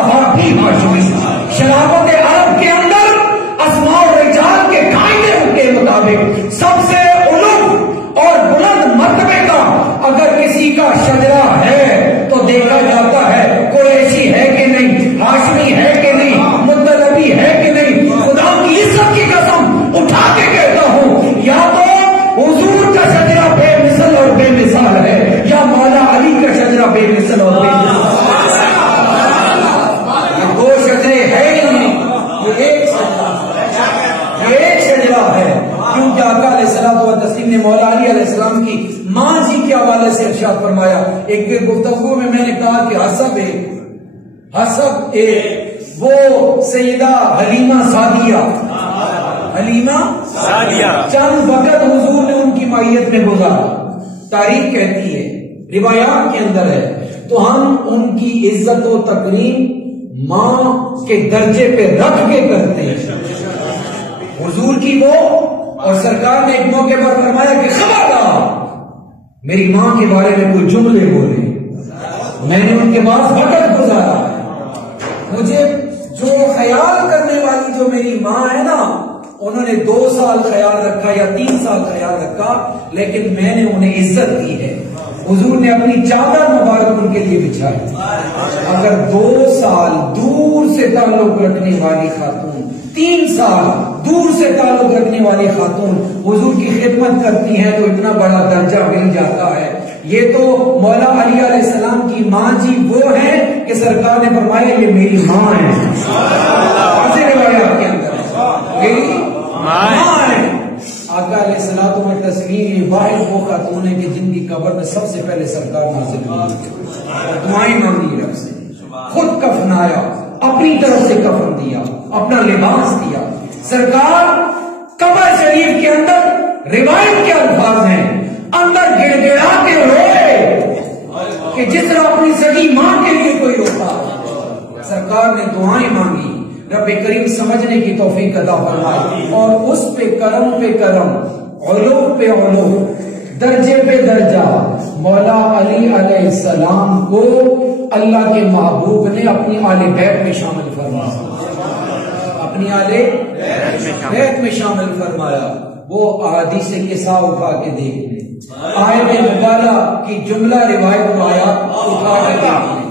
مصطفیٰ بھی ہاشمی. شرافت عرب کے اندر اسماء و رجال کے قاعدے کے مطابق سب سے علو اور بلند مرتبے کا اگر کسی کا شجرہ ہے تو دیکھا جاتا ہے قریشی ہے کہ نہیں, ہاشمی ہے کہ نہیں, مطلبی ہے کہ نہیں. خدا کی عزت کی قسم اٹھا کے کہتا ہوں, یا تو حضور کا شجرہ بے مثل اور بے مثال ہے, یا مولا علی کا شجرہ بے مثل اور بے مثال. یہ دو شجرے ہے ہی نہیں, یہ ایک شجرہ ہے. کیونکہ آقا علیہ السلام و تسلیم نے مولا علی علیہ السلام کی ماں جی کے حوالے سے ارشاد فرمایا. ایک گفتگو میں نے کہا کہ حسب وہ سیدہ حلیمہ سعدیہ چند وقت حضور نے ان کی معیت میں گزارا, تاریخ کہتی ہے, روایات کے اندر ہے, تو ہم ان کی عزت و تکریم ماں کے درجے پہ رکھ کے کرتے ہیں. حضور کی وہ, اور سرکار نے ایک موقع پر فرمایا کہ خبردار میری ماں کے بارے میں کوئی جملے بولے, میں نے ان کے پاس وقت گزارا. مجھے جو خیال کرنے والی جو میری ماں ہے نا, انہوں نے 2 سال خیال رکھا یا 3 سال خیال رکھا, لیکن میں نے انہیں عزت دی ہے. حضور نے اپنی چادر مبارک ان کے لیے بچھائی. اگر 2 سال دور سے تعلق رکھنے والی خاتون, 3 سال دور سے تعلق رکھنے والی خاتون حضور کی خدمت کرتی ہیں تو اتنا بڑا درجہ مل جاتا ہے. یہ تو مولا علی علیہ السلام کی ماں جی وہ ہیں کہ سرکار نے فرمایا یہ میری ماں ہے. ایسے روایات کے اندر میری ماں ہے. آقا علیہ السلام و تسلیم یہ واحد وہ خاتون ہے کہ جن کی قبر میں سب سے پہلے سرکار نازل ہوئی اور دعائیں مانگی رب سے, خود کفنایا, اپنی طرف سے کفن دیا, اپنا لباس دیا. سرکار قبر شریف کے اندر روایت کے الفاظ ہیں, اندر گڑ گڑا کے روئے کہ جس طرح اپنی سگی ماں کے لیے کوئی روتا. سرکار نے دعائیں مانگی, رب کریم سمجھنے کی توفیق عطا فرمائے, اور اس پہ کرم پہ کرم, علو پہ علو, درجے پہ درجہ مولا علی علیہ السلام کو اللہ کے محبوب نے اپنی آل بیت میں شامل فرمایا, اپنی آل بیت میں شامل فرمایا. وہ احادیث قصہ اٹھا کے دیکھ لیں, آیت مبالہ کی جملہ روایت و آیات اٹھا کے دیکھ لیں,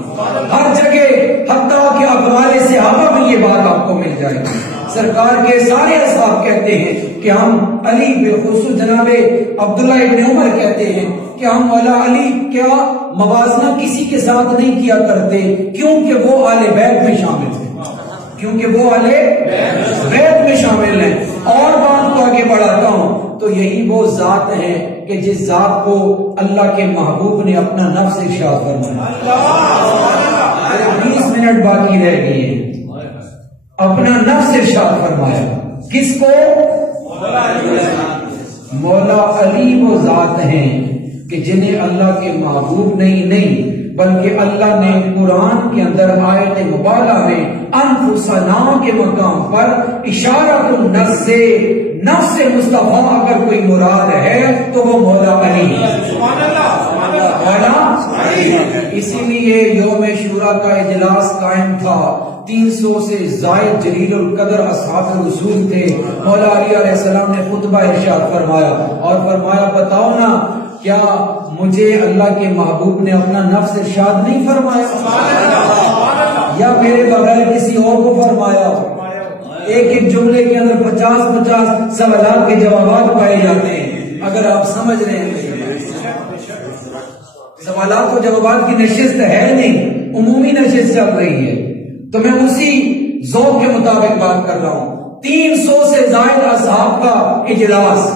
ہر جگہ حتیٰ کہ اقوال صحابہ میں یہ بات آپ کو مل جائے گی. سرکار کے سارے اصحاب کہتے ہیں کہ ہم علی بالخصوص جناب عبداللہ ابن عمر کہتے ہیں کہ ہم مولا علی کیا موازنہ کسی کے ساتھ نہیں کیا کرتے, کیونکہ وہ آل بیت میں شامل ہیں, کیونکہ وہ آل بیت میں شامل ہیں. اور بات کو آگے بڑھاتا ہوں تو یہی وہ ذات ہے کہ جس ذات کو اللہ کے محبوب نے اپنا نفس ارشاد فرمایا. 20 منٹ باقی رہ گئے ہیں. اپنا نفس ارشاد فرمایا کس کو؟ مولا علی وہ ذات ہیں کہ جنہیں اللہ کے محبوب نہیں بلکہ اللہ نے قرآن کے اندر آیت مبالغہ میں انفسنا کے مقام پر اشارۃ النفس سے نفس مصطفیٰ اگر کوئی مراد ہے تو وہ مولا علی ہے. مولا اسی لیے یوم شورا کا اجلاس قائم تھا. 300 سے زائد جلیل القدر اصحاب رسول تھے. مولا علی علیہ السلام نے خطبہ ارشاد فرمایا اور فرمایا بتاؤ نا کیا مجھے اللہ کے محبوب نے اپنا نفس ارشاد نہیں فرمایا یا میرے بغیر کسی اور کو فرمایا؟ ایک جملے کے اندر 50 سوالات کے جوابات پائے جاتے ہیں. اگر آپ سمجھ رہے ہیں سوالات و جوابات کی نشست ہے نہیں, عمومی نشست چل رہی ہے, تو میں اسی ذوق کے مطابق بات کر رہا ہوں. 300 سے زائد اصحاب کا اجلاس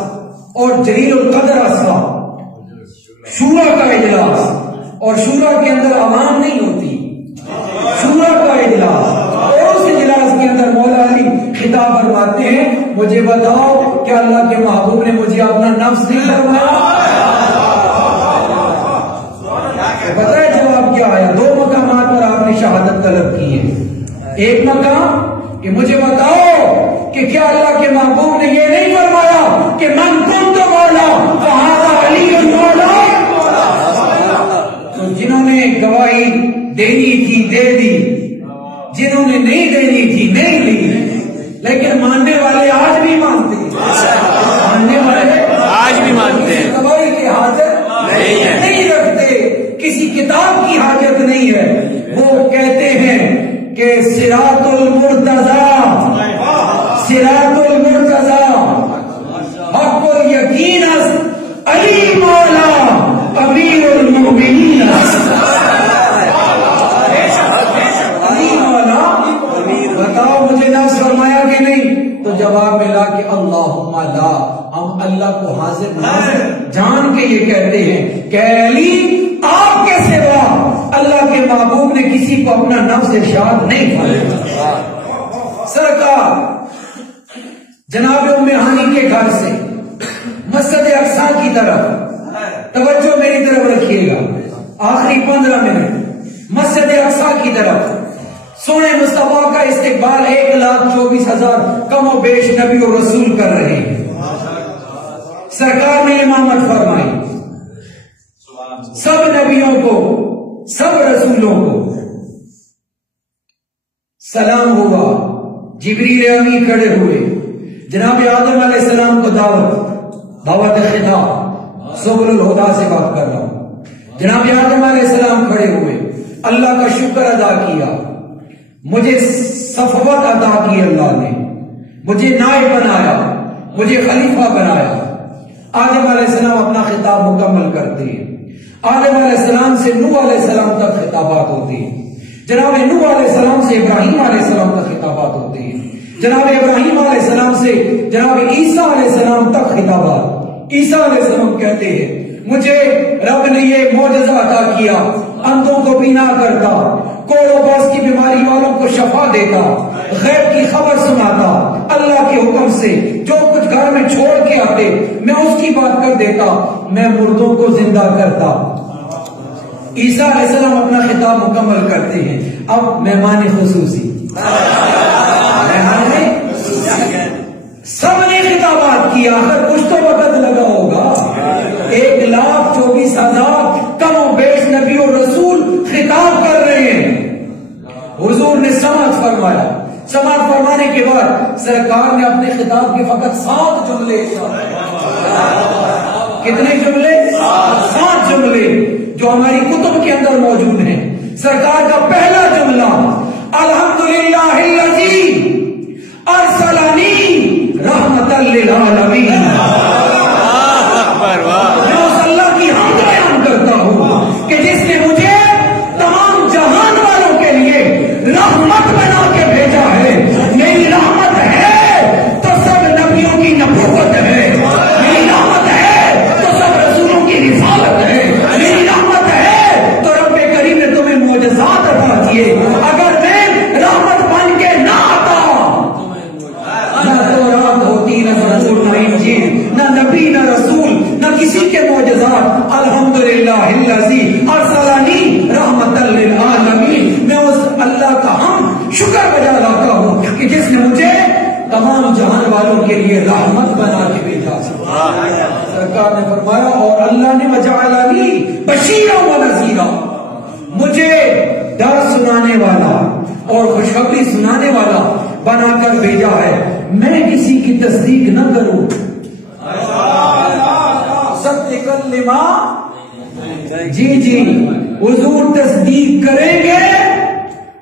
اور جلیل القدر اصحاب, شورا کا اجلاس, اور شورا کے اندر عوام نہیں ہوتی, شورا کا اجلاس, اور اس اجلاس کے اندر مولا علی خطاب فرماتے ہیں مجھے بتاؤ کہ اللہ کے محبوب نے مجھے اپنا نفس نہیں فرمایا؟ پتہ ہے جواب کیا آیا؟ 2 مقامات پر آپ نے شہادت طلب کی ہے. ایک مقام کہ مجھے بتاؤ کہ کیا اللہ کے محبوب نے یہ نہیں فرمایا کہ من کنت مولا فہذا علی مولا؟ تو جنہوں نے گواہی دینی تھی دے دی, جنہوں نے نہیں دینی تھی نہیں لی، لیکن ماننے والے آج بھی مانتے ہیں، ماننے والے آج بھی مانتے ہیں، تباہی کی حاجت نہیں رکھتے، کسی کتاب کی حاجت نہیں ہے۔ وہ کہتے ہیں کہ صراط المرتضی، صراط المرتضی حق الیقین علی مولا امیر المؤمنین، علی مولا، بتاؤ مجھے نہ فرمایا کہ نہیں؟ تو جواب ملا کہ اللہم لا، ہم اللہ کو حاضر ناظر جان کے یہ کہتے ہیں کہ علی آپ کے سوا اللہ کے محبوب نے کسی کو اپنا نفس ارشاد نہیں فرمایا۔ سرکار جناب ام ہانی کے گھر سے مسجد اقصی کی طرف، توجہ میری طرف رکھیے گا، آخری 15 منٹ مسجد اقصی کی طرف سونے مصطفیٰ کا استقبال 1,24,000 کم و بیش نبی و رسول کر رہے ہیں۔ سرکار نے امامت فرمائی، سب نبیوں کو سب رسولوں کو سلام ہوا، جبریل امی کھڑے ہوئے، جناب آدم علیہ السلام کو دعوت خطاب سبل الہدا سے بات کر رہا ہوں، جناب آدم علیہ السلام کھڑے ہوئے، اللہ کا شکر ادا کیا، مجھے صفوت عطا کی، اللہ نے مجھے نائب بنایا، مجھے خلیفہ بنایا۔ آدم علیہ السلام اپنا خطاب مکمل کرتے ہیں، آدم علیہ السلام سے نوح علیہ السلام تک خطابات ہوتے ہیں، جناب نوح علیہ السلام سے ابراہیم علیہ السلام تک خطابات ہوتے ہیں، جناب ابراہیم علیہ السلام سے جناب عیسیٰ علیہ السلام تک خطابات۔ عیسیٰ علیہ السلام کہتے ہیں مجھے رب نے یہ معجزہ عطا کیا، اندھوں کو بینا کرتا، کوڑوں باز کی بیماری والوں کو شفا دیتا، غیب کی خبر سناتا، اللہ کے حکم سے جو کچھ گھر میں چھوڑ کے آتے میں اس کی بات کر دیتا، میں مردوں کو زندہ کرتا۔ عیسیٰ علیہ السلام اپنا خطاب مکمل کرتے ہیں۔ اب مہمان خصوصی سب نے خطابات کیا، آخر کچھ تو وقت لگا ہوگا، 1,24,000 کم و بیش نبی و رسول خطاب کر رہے ہیں۔ حضور نے سماعت فرمایا، سماعت فرمانے کے بعد سرکار نے اپنے خطاب کے فقط 7 جملے، کتنے جملے؟ 7 جملے جو ہماری کتب کے اندر موجود ہیں۔ سرکار کا پہلا جملہ الحمدللہ الذی ارسلنی رحمت للعالمین، میں اس اللہ کی حمد بیان کرتا ہوں کہ جس نے مجھے تمام جہان والوں کے لیے رحمت بنا کے بھیجا ہے۔ میری رحمت ہے تو سب نبیوں کی نبوت ہے، میری رحمت ہے تو سب رسولوں کی رسالت ہے، میری رحمت ہے تو رب کریم نے تمہیں معجزات عطا کیے۔ اگر میں رحمت بن کے نہ آتا، نہ تورات ہوتی، نہ زبور، نہ انجیل، نہ نبی، نہ رسول، نہ کسی کے معجزات۔ الحمدللہ الذی ارسلنی رحمت للعالمین، میں اس اللہ کا ہم شکر بجا لاتا ہوں کہ جس نے مجھے تمام جہان والوں کے لیے رحمت بنا کے بھیجا۔ سرکار نے فرمایا اور اللہ نے وجعلنی بشیرا و نذیرا، مجھے ڈر سنانے والا اور خوشخبری سنانے والا بنا کر بھیجا ہے، میں کسی کی تصدیق نہ کروں۔ صدقا لما، جی حضور تصدیق کریں گے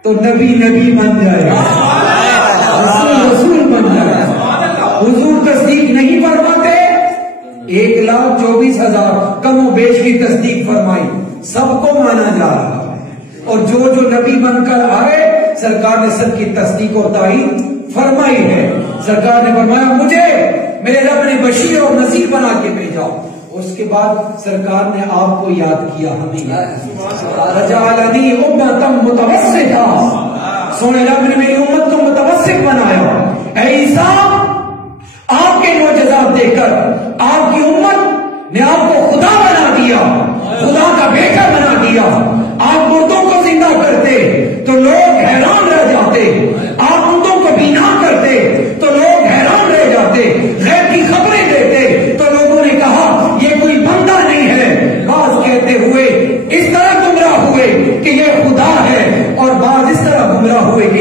تو نبی بن جائے گا، رسول بن جائے گا۔ حضور تصدیق نہیں فرماتے، 1,24,000 کم و بیش کی تصدیق فرمائی، سب کو مانا جا رہا ہے، اور جو نبی بن کر آئے سرکار نے سب کی تصدیق اور تائید فرمائی ہے۔ سرکار نے فرمایا مجھے میرے رب نے بشیر اور نذیر بنا کے بھیجا۔ اس کے بعد سرکار نے آپ کو یاد کیا، ہمیں یاد، رجعلنی امتا متوسطا، سونے رب نے میری امت کو متوسط بنایا۔ اے عیسیٰ، آپ کے معجزات دیکھ کر آپ کی امت نے آپ کو خدا بنا دیا، خدا کا بیٹا بنا دیا۔ آپ مردوں کو زندہ کرتے تو لوگ حیران رہ جاتے، آپ اندھوں کو بینا کرتے تو لوگ حیران رہ جاتے، غیب کی خبریں دیتے تو لوگوں نے کہا یہ کوئی بندہ نہیں ہے، بعض کہتے ہوئے اس طرح گمراہ ہوئے کہ یہ خدا ہے، اور بعض اس طرح گمراہ ہوئے کہ